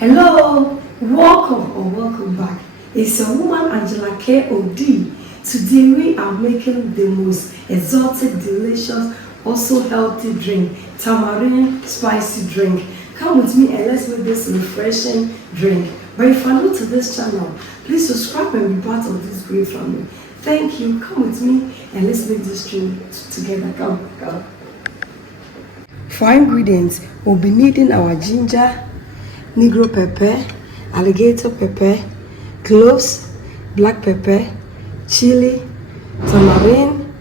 Hello, welcome back. It's a woman, Angela K.O.D. Today we are making the most exotic, delicious, also healthy drink, tamarind spicy drink. Come with me and let's make this refreshing drink. But if you're new to this channel, please subscribe and be part of this great family. Thank you. Come with me and let's make this drink together. Come. For our ingredients, we'll be needing our ginger, Negro pepper, alligator pepper, cloves, black pepper, chili, tamarind,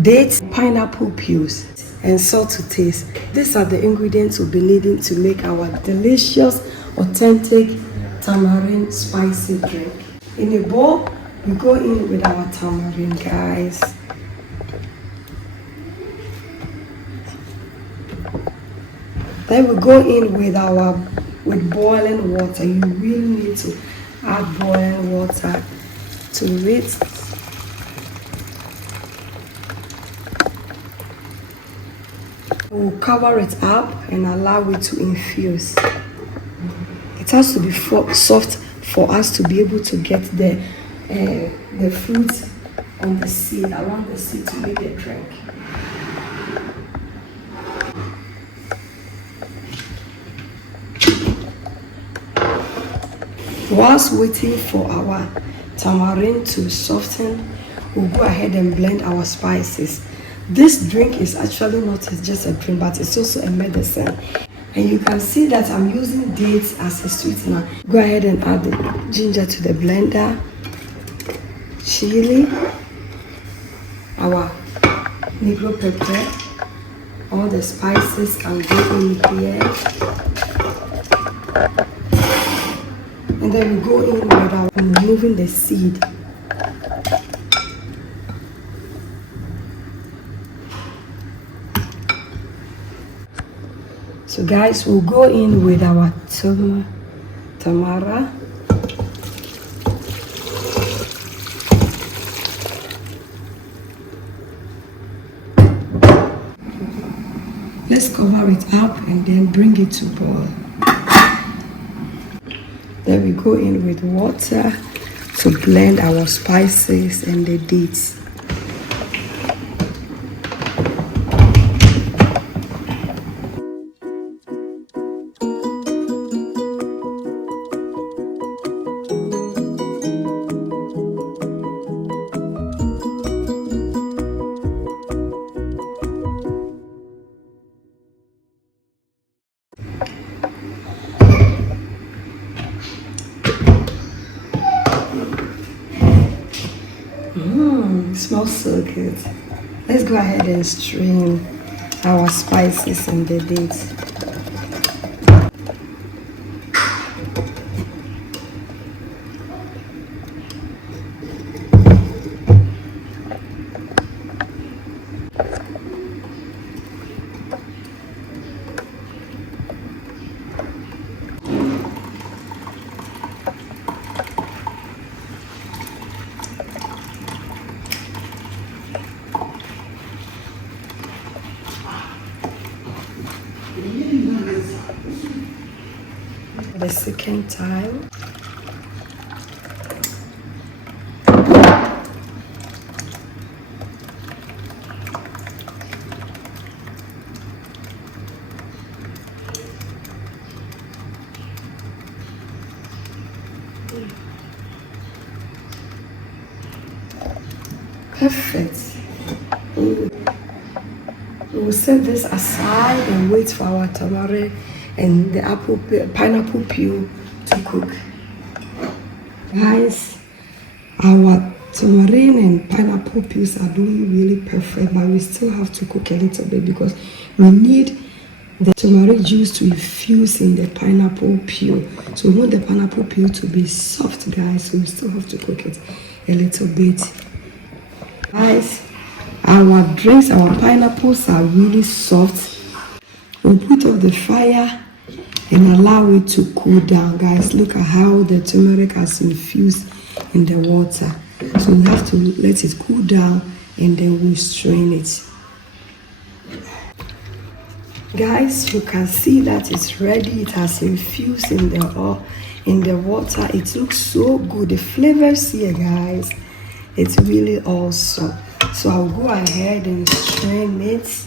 dates, pineapple peels, and salt to taste. These are the ingredients we'll be needing to make our delicious, authentic tamarind spicy drink. In a bowl, we go in with our tamarind, guys. Then we go in with boiling water. You really need to add boiling water to it. We'll cover it up and allow it to infuse. It has to be soft for us to be able to get the fruit on the seed, around the seed to make the drink. Whilst waiting for our tamarind to soften, we'll go ahead and blend our spices. This drink is actually not just a drink, but it's also a medicine. And you can see that I'm using dates as a sweetener. Go ahead and add the ginger to the blender, chili, our Negro pepper, all the spices can go in here. And then we go in without removing the seed. So guys, we'll go in with our tamara. Let's cover it up and then bring it to boil. Then we go in with water to blend our spices and the dates. It smells so good. Let's go ahead and strain our spices and the dates. The second time. Perfect. We will set this aside and wait for our tamarind and the pineapple peel to cook. Guys, our tamarind and pineapple peels are doing really perfect, but we still have to cook a little bit because we need the tamarind juice to infuse in the pineapple peel. So we want the pineapple peel to be soft, guys, so we still have to cook it a little bit. Guys, our drinks, our pineapples are really soft. We'll put off the fire and allow it to cool down. Guys, look at how the turmeric has infused in the water. So we have to let it cool down and then we'll strain it. Guys, you can see that it's ready. It has infused in the oil, in the water. It looks so good. The flavors here, guys, it's really awesome. So I'll go ahead and strain it.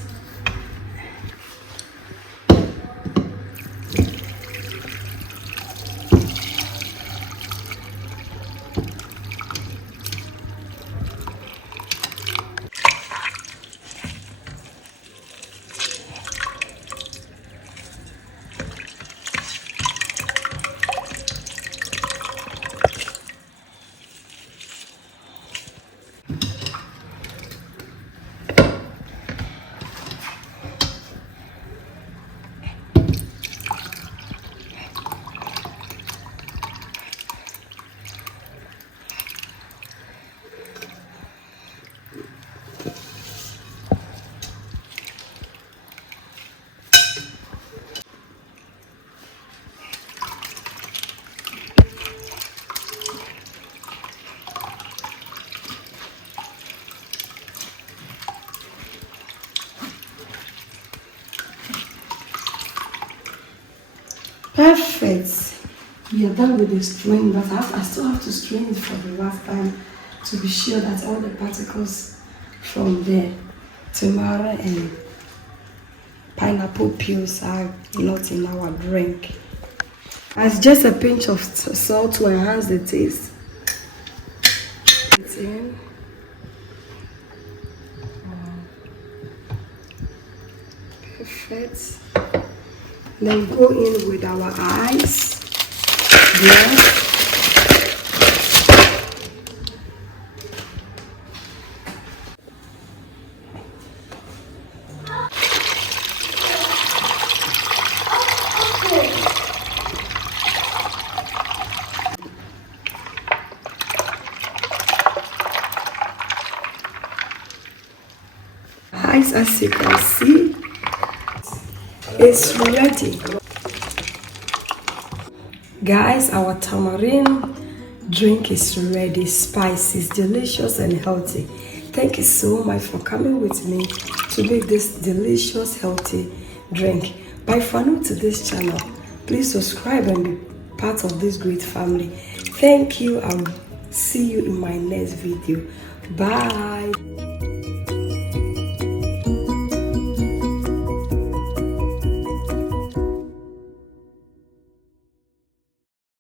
Perfect. We are done with the strain, but I still have to strain it for the last time to be sure that all the particles from the tomato and pineapple peels are not in our drink. As just a pinch of salt to enhance the taste. It's in. Perfect. Then go in with our eyes. Yeah. Eyes, as you can see, it's ready. Guys, our tamarind drink is ready. Spicy, it's delicious and healthy. Thank you so much for coming with me to make this delicious, healthy drink. But if you are new to this channel, please subscribe and be part of this great family. Thank you. I'll see you in my next video. Bye.